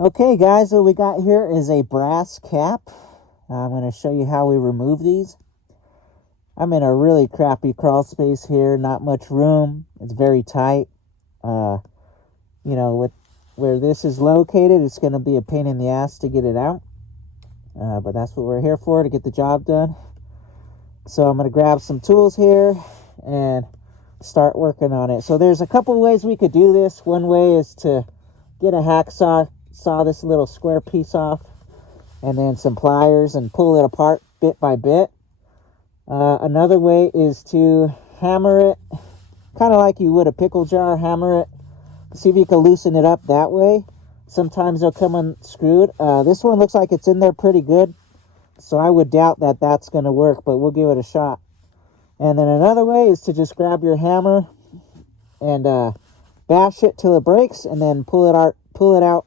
Okay guys, what we got here is a brass cap. I'm going to show you how we remove these. I'm in a really crappy crawl space here, not much room. It's very tight. With where this is located, it's going to be a pain in the ass to get it out. But that's what we're here for, to get the job done. So I'm going to grab some tools here and start working on it. So there's a couple ways we could do this. One way is to get a hacksaw, saw this little square piece off, and then some pliers and pull it apart bit by bit. Another way is to hammer it, kind of like you would a pickle jar. Hammer it, see if you can loosen it up that way. Sometimes they'll come unscrewed. This one looks like it's in there pretty good, so I would doubt that that's going to work, but we'll give it a shot. And then another way is to just grab your hammer and bash it till it breaks, and then pull it out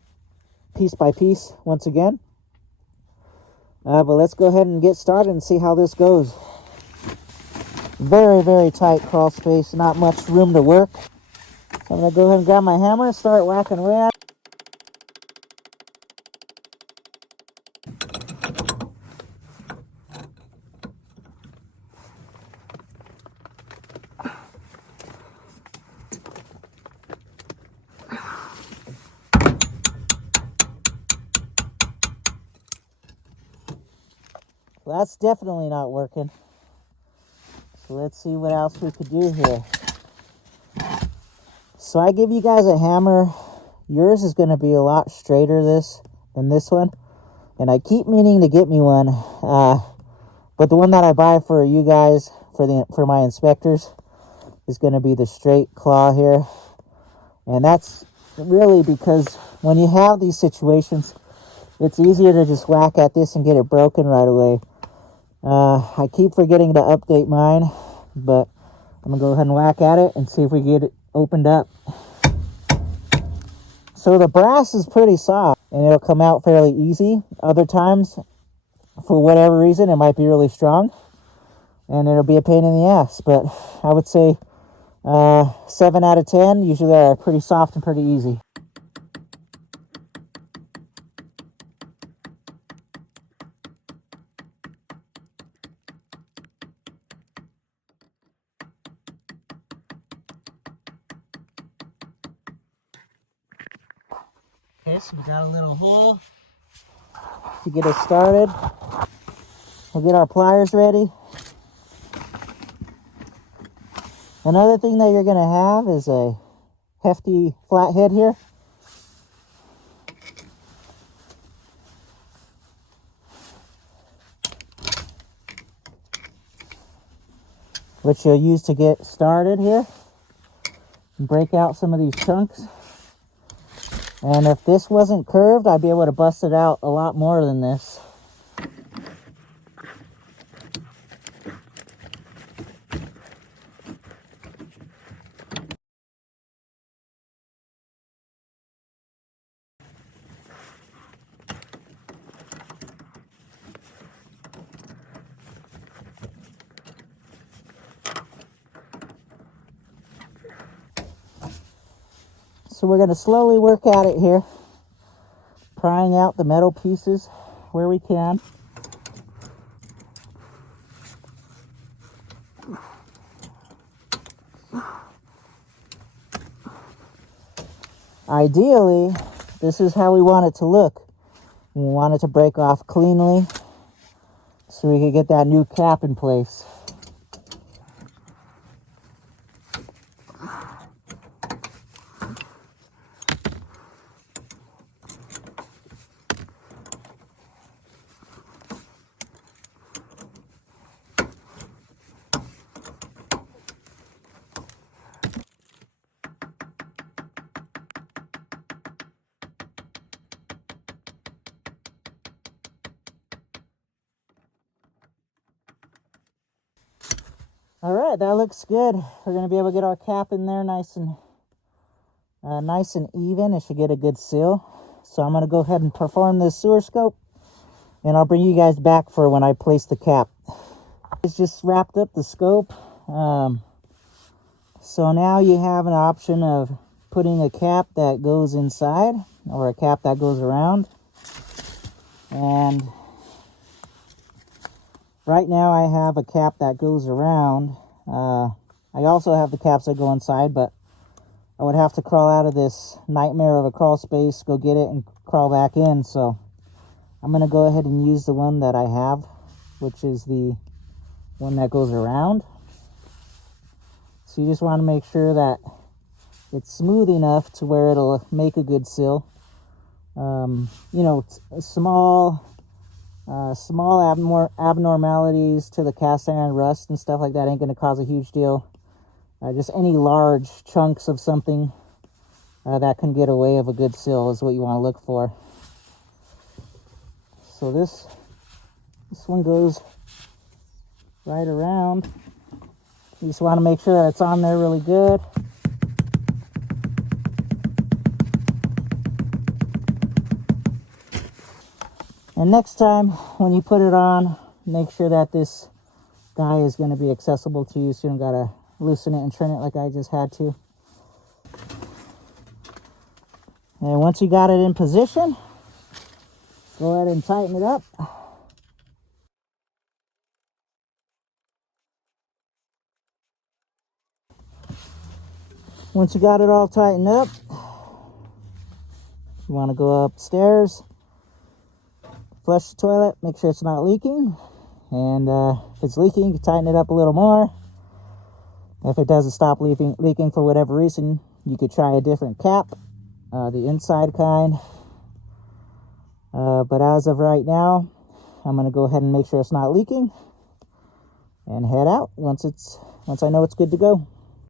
piece by piece once again. But let's go ahead and get started and see how this goes. Very, very tight crawl space, not much room to work. So I'm going to go ahead and grab my hammer and start whacking away at it. Well, that's definitely not working. So let's see what else we could do here. So I give you guys a hammer. Yours is going to be a lot straighter than this one. And I keep meaning to get me one. But the one that I buy for you guys, for my inspectors, is going to be the straight claw here. And that's really because when you have these situations, it's easier to just whack at this and get it broken right away. I keep forgetting to update mine, but I'm going to go ahead and whack at it and see if we get it opened up. So the brass is pretty soft and it'll come out fairly easy. Other times, for whatever reason, it might be really strong and it'll be a pain in the ass. But I would say 7 out of 10 usually are pretty soft and pretty easy. Okay, so we got a little hole to get us started. We'll get our pliers ready. Another thing that you're going to have is a hefty flathead here. Which you'll use to get started here. And break out some of these chunks. And if this wasn't curved, I'd be able to bust it out a lot more than this. So we're going to slowly work at it here, prying out the metal pieces where we can. Ideally, this is how we want it to look. We want it to break off cleanly so we can get that new cap in place. All right, that looks good. We're going to be able to get our cap in there nice and even. It should get a good seal. So I'm going to go ahead and perform this sewer scope, and I'll bring you guys back for when I place the cap. It's just wrapped up the scope. So now you have an option of putting a cap that goes inside, or a cap that goes around. And right now I have a cap that goes around. I also have the caps that go inside, but I would have to crawl out of this nightmare of a crawl space, go get it, and crawl back in. So I'm going to go ahead and use the one that I have, which is the one that goes around. So you just want to make sure that it's smooth enough to where it'll make a good seal. You know, small abnormalities to the cast iron rust and stuff like that ain't going to cause a huge deal. Just any large chunks of something that can get away of a good seal is what you want to look for. So this one goes right around. You just want to make sure that it's on there really good. And next time when you put it on, make sure that this guy is going to be accessible to you, so you don't got to loosen it and turn it like I just had to. And once you got it in position, go ahead and tighten it up. Once you got it all tightened up, you want to go upstairs, flush the toilet, make sure it's not leaking. And if it's leaking, you tighten it up a little more. If it doesn't stop leaking for whatever reason, you could try a different cap, the inside kind. But as of right now, I'm going to go ahead and make sure it's not leaking and head out once I know it's good to go.